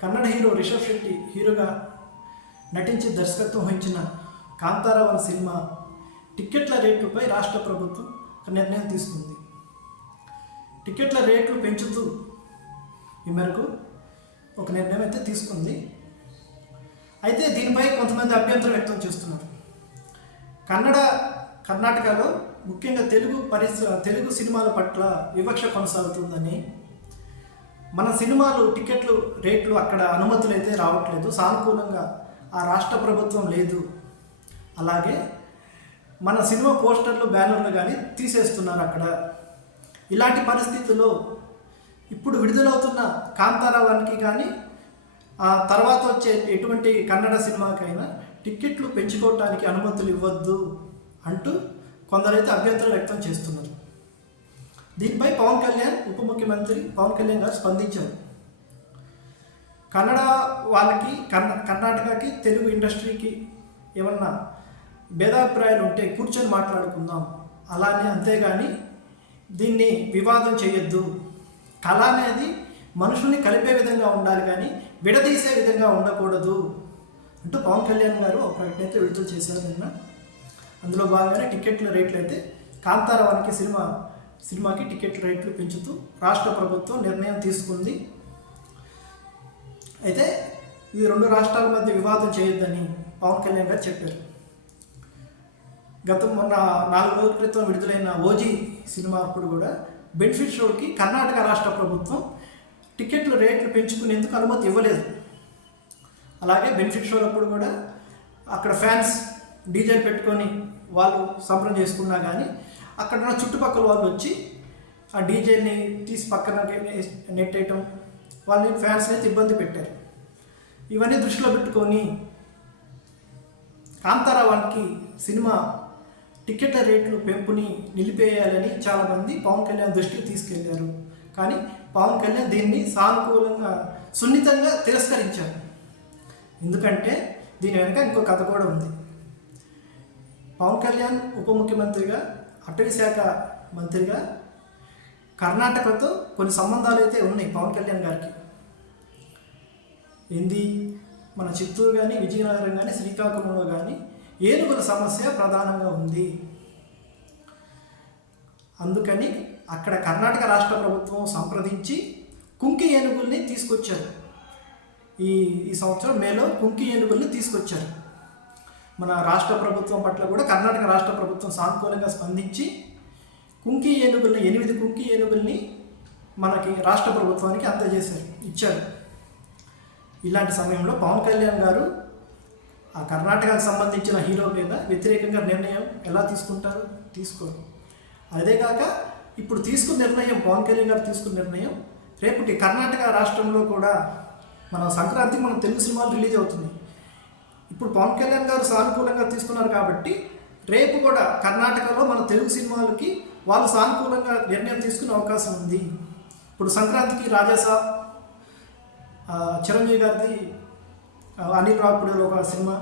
Kannada hero Rishabh Shetty హీరోగా నటించి దర్శకత్వం వహించిన కాంతారావన్ సినిమా టిక్కెట్ల రేట్లపై రాష్ట్ర ప్రభుత్వం ఒక నిర్ణయం తీసుకుంది. టిక్కెట్ల రేట్లు పెంచుతూ ఈ మేరకు ఒక నిర్ణయం అయితే తీసుకుంది. అయితే దీనిపై కొంతమంది అభ్యంతరం వ్యక్తం చేస్తున్నారు. కన్నడ కర్ణాటకలో ముఖ్యంగా తెలుగు పరిశ్ర తెలుగు సినిమాల పట్ల వివక్ష కొనసాగుతుందని మన సినిమాలు టికెట్లు రేట్లు అక్కడ అనుమతులు అయితే రావట్లేదు. సానుకూలంగా ఆ రాష్ట్ర ప్రభుత్వం లేదు. అలాగే మన సినిమా పోస్టర్లు బ్యానర్లు కానీ తీసేస్తున్నారు అక్కడ. ఇలాంటి పరిస్థితుల్లో ఇప్పుడు విడుదలవుతున్న కాంతారావానికి కానీ ఆ తర్వాత వచ్చే ఎటువంటి కన్నడ సినిమాకైనా టిక్కెట్లు పెంచుకోవటానికి అనుమతులు ఇవ్వద్దు అంటూ కొందరైతే అభ్యంతరం వ్యక్తం చేస్తున్నారు. దీనిపై పవన్ కళ్యాణ్ ఉప ముఖ్యమంత్రి పవన్ కళ్యాణ్ గారు స్పందించారు. కన్నడ వాళ్ళకి కర్ణ కర్ణాటకకి తెలుగు ఇండస్ట్రీకి ఏమన్నా భేదాభిప్రాయాలు ఉంటే కూర్చొని మాట్లాడుకుందాం. అలానే అంతేగాని దీన్ని వివాదం చేయొద్దు. కళ అనేది మనుషుల్ని కలిపే విధంగా ఉండాలి కానీ విడదీసే విధంగా ఉండకూడదు అంటూ పవన్ కళ్యాణ్ గారు ఒక ప్రకటన అయితే విడుదల చేశారు నిన్న. అందులో భాగంగానే టికెట్ల రేట్లు అయితే కాంతారావానికి సినిమా సినిమాకి టికెట్ రేట్లు పెంచుతూ రాష్ట్ర ప్రభుత్వం నిర్ణయం తీసుకుంది. అయితే ఈ రెండు రాష్ట్రాల మధ్య వివాదం చేయొద్దని పవన్ కళ్యాణ్ గారు చెప్పారు. గత మొన్న నాలుగు రోజుల క్రితం విడుదలైన ఓజీ సినిమా అప్పుడు కూడా బెనిఫిట్ షోకి కర్ణాటక రాష్ట్ర ప్రభుత్వం టికెట్ల రేట్లు పెంచుకునేందుకు అనుమతి ఇవ్వలేదు. అలాగే బెనిఫిట్ షోలప్పుడు కూడా అక్కడ ఫ్యాన్స్ డీజే పెట్టుకొని వాళ్ళు సంబరం చేసుకున్నా కానీ అక్కడ ఉన్న చుట్టుపక్కల వాళ్ళు వచ్చి ఆ డీజేని తీసి పక్కన నెట్టేయటం వాళ్ళని ఫ్యాన్స్ అయితే ఇబ్బంది పెట్టారు. ఇవన్నీ దృష్టిలో పెట్టుకొని కాంతారావానికి సినిమా టికెట్ల రేట్లు పెంపుని నిలిపేయాలని చాలామంది పవన్ కళ్యాణ్ దృష్టికి తీసుకెళ్ళారు. కానీ పవన్ కళ్యాణ్ దీన్ని సానుకూలంగా సున్నితంగా తిరస్కరించారు. ఎందుకంటే దీని వెనుక ఇంకో కథ కూడా ఉంది. పవన్ కళ్యాణ్ ఉప ముఖ్యమంత్రిగా అటవీ శాఖ మంత్రిగా కర్ణాటకతో కొన్ని సంబంధాలు అయితే ఉన్నాయి పవన్ కళ్యాణ్ గారికి. ఏంది? మన చిత్తూరు కానీ విజయనగరం కానీ శ్రీకాకుళంలో కానీ ఏనుగుల సమస్య ప్రధానంగా ఉంది. అందుకని అక్కడ కర్ణాటక రాష్ట్ర ప్రభుత్వం సంప్రదించి కుంకి ఏనుగుల్ని తీసుకొచ్చారు. ఈ ఈ సంవత్సరం మేలో కుంకి ఏనుగుల్ని తీసుకొచ్చారు. మన రాష్ట్ర ప్రభుత్వం పట్ల కూడా కర్ణాటక రాష్ట్ర ప్రభుత్వం సానుకూలంగా స్పందించి కుంకి ఏనుగుల్ని ఎనిమిది కుంకి ఏనుగుల్ని మనకి రాష్ట్ర ప్రభుత్వానికి అందజేశారు ఇచ్చారు. ఇలాంటి సమయంలో పవన్ కళ్యాణ్ గారు ఆ కర్ణాటకకు సంబంధించిన హీరో మీద వ్యతిరేకంగా నిర్ణయం ఎలా తీసుకుంటారు? తీసుకోరు. అదేకాక ఇప్పుడు తీసుకున్న నిర్ణయం పవన్ కళ్యాణ్ గారు తీసుకున్న నిర్ణయం రేపటి కర్ణాటక రాష్ట్రంలో కూడా మన సంక్రాంతికి మనం తెలుగు సినిమాలు రిలీజ్ అవుతుంది ఇప్పుడు పవన్ కళ్యాణ్ గారు సానుకూలంగా తీసుకున్నారు కాబట్టి రేపు కూడా కర్ణాటకలో మన తెలుగు సినిమాలకి వాళ్ళు సానుకూలంగా నిర్ణయం తీసుకునే అవకాశం ఉంది. ఇప్పుడు సంక్రాంతికి రాజాసాబ్ చిరంజీవి గారిది అనిల్ రావుపూడిలో ఒక సినిమా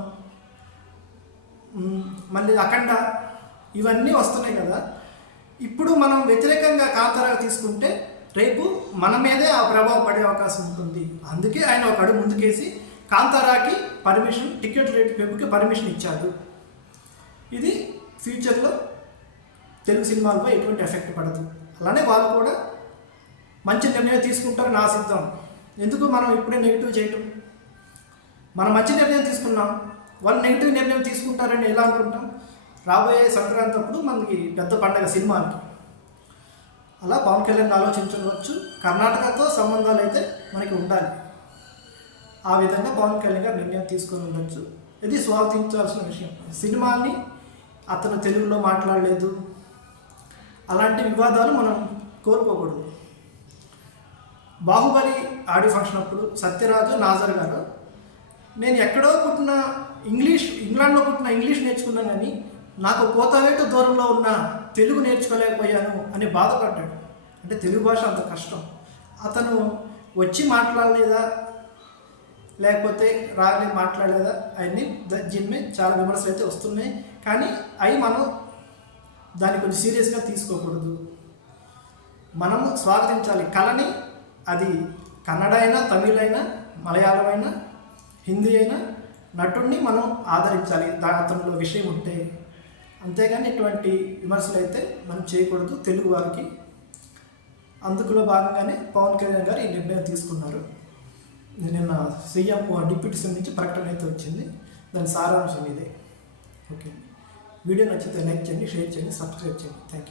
మళ్ళీ అఖండ ఇవన్నీ వస్తున్నాయి కదా. ఇప్పుడు మనం వ్యతిరేకంగా కాంతారా తీసుకుంటే రేపు మన మీదే ఆ ప్రభావం పడే అవకాశం ఉంటుంది. అందుకే ఆయన ఒక అడుగు ముందుకేసి కాంతారాకి పర్మిషన్ టికెట్ రేటు పెంపుకి పర్మిషన్ ఇచ్చారు. ఇది ఫ్యూచర్లో తెలుగు సినిమాలపై ఎటువంటి ఎఫెక్ట్ పడదు. అలానే వాళ్ళు కూడా మంచి నిర్ణయం తీసుకుంటారని ఆశిద్దాం. ఎందుకు మనం ఇప్పుడే నెగిటివ్ చేయటం? మనం మంచి నిర్ణయం తీసుకున్నాం. వాళ్ళు నెగిటివ్ నిర్ణయం తీసుకుంటారని ఎలా అనుకుంటాం? రాబోయే సంక్రాంతి అప్పుడు మనకి పెద్ద పండగ సినిమాకి అలా పవన్ కళ్యాణ్ ఆలోచించవచ్చు. కర్ణాటకతో సంబంధాలు అయితే మనకి ఉండాలి. ఆ విధంగా పవన్ కళ్యాణ్ గారు నిర్ణయం తీసుకొని ఉండొచ్చు. ఇది స్వాగతించాల్సిన విషయం. సినిమాని అతను తెలుగులో మాట్లాడలేదు. అలాంటి వివాదాలు మనం కోరుకోకూడదు బాహుబలి ఆడియో ఫంక్షన్ అప్పుడు సత్యరాజు నాజర్ గారు నేను ఎక్కడో పుట్టిన ఇంగ్లీష్ ఇంగ్లాండ్లో పుట్టిన ఇంగ్లీష్ నేర్చుకున్నాను కానీ నాకు కోతవేటు దూరంలో ఉన్న తెలుగు నేర్చుకోలేకపోయాను అని బాధపడ్డాడు. అంటే తెలుగు భాష అంత కష్టం. అతను వచ్చి మాట్లాడలేదా? లేకపోతే రాని మాట్లాడలేదా? అవన్నీ దీని చాలా విమర్శలు అయితే వస్తున్నాయి. కానీ అవి మనం దాన్ని కొంచెం సీరియస్గా తీసుకోకూడదు. మనము స్వాగతించాలి. కళని అది కన్నడ అయినా తమిళ అయినా మలయాళం అయినా హిందీ అయినా నటుడిని మనం ఆదరించాలి. దాని అతనిలో విషయం ఉంటే. అంతేగాని ఇటువంటి విమర్శలు అయితే మనం చేయకూడదు. తెలుగు వారికి అందుకులో భాగంగానే పవన్ కళ్యాణ్ గారు ఈ నిర్ణయం తీసుకున్నారు. నిన్న సీఎం డిప్యూటీ సీఎం నుంచి ప్రకటన అయితే వచ్చింది. దాని సారాంశం ఇదే. ఓకే. వీడియో నచ్చితే లైక్ చేయండి షేర్ చేయండి సబ్స్క్రైబ్ చేయండి. Thank you